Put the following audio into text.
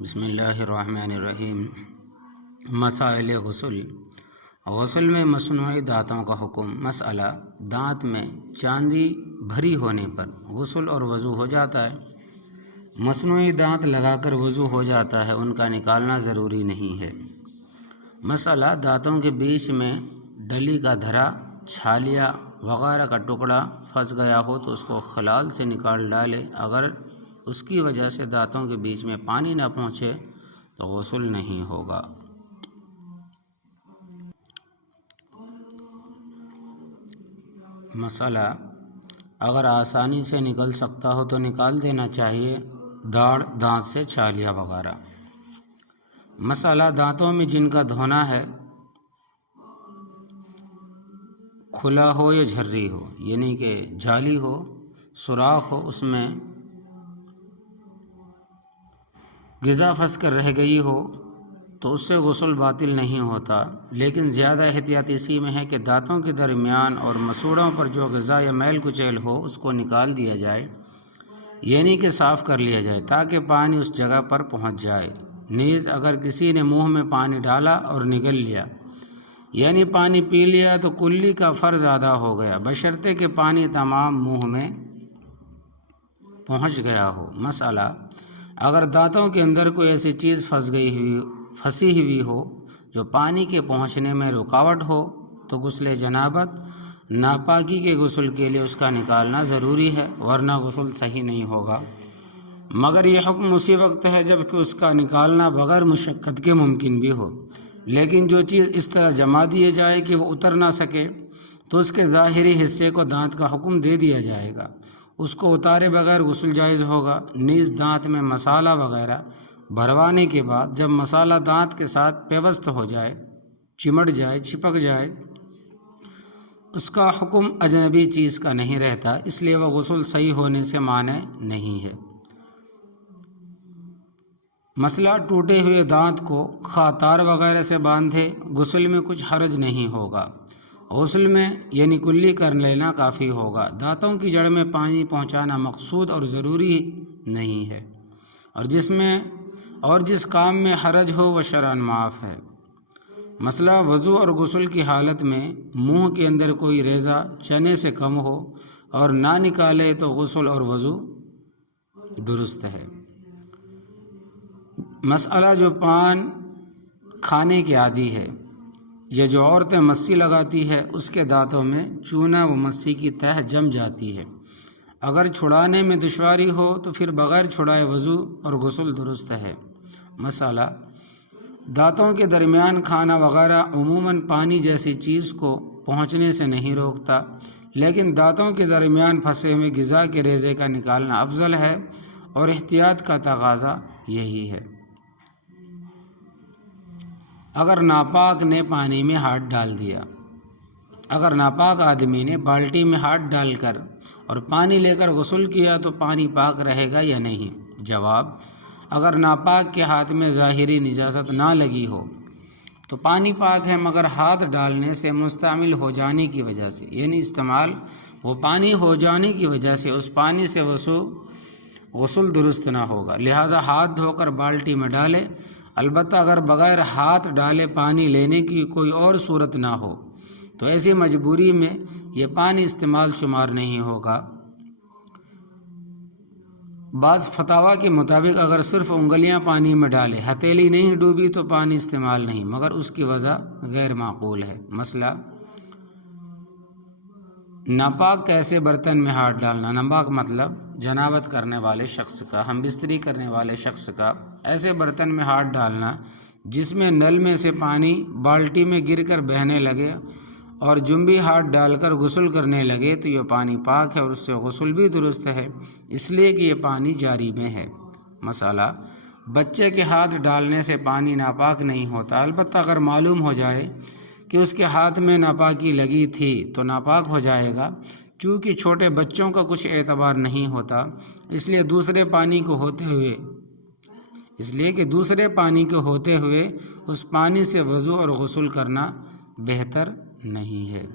بسم اللہ الرحمن الرحیم۔ مسائل غسل میں مصنوعی دانتوں کا حکم۔ مسئلہ، دانت میں چاندی بھری ہونے پر غسل اور وضو ہو جاتا ہے؟ مصنوعی دانت لگا کر وضو ہو جاتا ہے، ان کا نکالنا ضروری نہیں ہے۔ مسئلہ، دانتوں کے بیچ میں ڈلی کا دھرا، چھالیا وغیرہ کا ٹکڑا پھنس گیا ہو تو اس کو خلال سے نکال ڈالے۔ اگر اس کی وجہ سے دانتوں کے بیچ میں پانی نہ پہنچے تو غسل نہیں ہوگا۔ مسئلہ، اگر آسانی سے نکل سکتا ہو تو نکال دینا چاہیے، داڑھ دانت سے چھالیا وغیرہ۔ مسئلہ، دانتوں میں جن کا دھونا ہے کھلا ہو یا جھرری ہو، یعنی کہ جھالی ہو، سوراخ ہو، اس میں غذا پھنس کر رہ گئی ہو تو اس سے غسل باطل نہیں ہوتا، لیکن زیادہ احتیاط اسی میں ہے کہ دانتوں کے درمیان اور مسوڑوں پر جو غذا یا میل کچیل ہو اس کو نکال دیا جائے، یعنی کہ صاف کر لیا جائے تاکہ پانی اس جگہ پر پہنچ جائے۔ نیز اگر کسی نے منہ میں پانی ڈالا اور نگل لیا، یعنی پانی پی لیا، تو کلی کا فرض ادا ہو گیا، بشرطے کہ پانی تمام منہ میں پہنچ گیا ہو۔ مسئلہ، اگر دانتوں کے اندر کوئی ایسی چیز پھنسی ہوئی ہو جو پانی کے پہنچنے میں رکاوٹ ہو تو غسل جنابت، ناپاکی کے غسل کے لیے اس کا نکالنا ضروری ہے، ورنہ غسل صحیح نہیں ہوگا۔ مگر یہ حکم اسی وقت ہے جب کہ اس کا نکالنا بغیر مشقت کے ممکن بھی ہو، لیکن جو چیز اس طرح جما دیے جائے کہ وہ اتر نہ سکے تو اس کے ظاہری حصے کو دانت کا حکم دے دیا جائے گا، اس کو اتارے بغیر غسل جائز ہوگا۔ نیز دانت میں مسالہ وغیرہ بھروانے کے بعد جب مسالہ دانت کے ساتھ پیوست ہو جائے، چمٹ جائے، چپک جائے، اس کا حکم اجنبی چیز کا نہیں رہتا، اس لیے وہ غسل صحیح ہونے سے مانع نہیں ہے۔ مسئلہ، ٹوٹے ہوئے دانت کو خاطار وغیرہ سے باندھے غسل میں کچھ حرج نہیں ہوگا، غسل میں یعنی کلی کر لینا کافی ہوگا۔ دانتوں کی جڑ میں پانی پہنچانا مقصود اور ضروری نہیں ہے، اور جس کام میں حرج ہو وہ شرعاً معاف ہے۔ مسئلہ، وضو اور غسل کی حالت میں منہ کے اندر کوئی ریزہ چنے سے کم ہو اور نہ نکالے تو غسل اور وضو درست ہے۔ مسئلہ، جو پان کھانے کے عادی ہے یا جو عورتیں مسی لگاتی ہے اس کے دانتوں میں چونا و مسی کی تہ جم جاتی ہے، اگر چھڑانے میں دشواری ہو تو پھر بغیر چھڑائے وضو اور غسل درست ہے۔ مسئلہ، دانتوں کے درمیان کھانا وغیرہ عموماً پانی جیسی چیز کو پہنچنے سے نہیں روکتا، لیکن دانتوں کے درمیان پھنسے ہوئے غذا کے ریزے کا نکالنا افضل ہے اور احتیاط کا تقاضا یہی ہے۔ اگر ناپاک نے پانی میں ہاتھ ڈال دیا، اگر ناپاک آدمی نے بالٹی میں ہاتھ ڈال کر اور پانی لے کر غسل کیا تو پانی پاک رہے گا یا نہیں؟ جواب، اگر ناپاک کے ہاتھ میں ظاہری نجاست نہ لگی ہو تو پانی پاک ہے، مگر ہاتھ ڈالنے سے مستعمل ہو جانے کی وجہ سے، یعنی استعمال وہ پانی ہو جانے کی وجہ سے اس پانی سے غسل درست نہ ہوگا، لہٰذا ہاتھ دھو کر بالٹی میں ڈالے۔ البتہ اگر بغیر ہاتھ ڈالے پانی لینے کی کوئی اور صورت نہ ہو تو ایسی مجبوری میں یہ پانی استعمال شمار نہیں ہوگا۔ بعض فتاویٰ کے مطابق اگر صرف انگلیاں پانی میں ڈالے، ہتھیلی نہیں ڈوبی تو پانی استعمال نہیں، مگر اس کی وجہ غیر معقول ہے۔ مسئلہ، ناپاک کیسے برتن میں ہاتھ ڈالنا؟ ناپاک مطلب جنابت کرنے والے شخص کا، ہم بستری کرنے والے شخص کا ایسے برتن میں ہاتھ ڈالنا جس میں نل میں سے پانی بالٹی میں گر کر بہنے لگے اور جنبی ہاتھ ڈال کر غسل کرنے لگے تو یہ پانی پاک ہے اور اس سے غسل بھی درست ہے، اس لیے کہ یہ پانی جاری میں ہے۔ مسئلہ، بچے کے ہاتھ ڈالنے سے پانی ناپاک نہیں ہوتا، البتہ اگر معلوم ہو جائے کہ اس کے ہاتھ میں ناپاکی لگی تھی تو ناپاک ہو جائے گا، چونکہ چھوٹے بچوں کا کچھ اعتبار نہیں ہوتا، اس لیے دوسرے پانی کو ہوتے ہوئے اس پانی سے وضو اور غسل کرنا بہتر نہیں ہے۔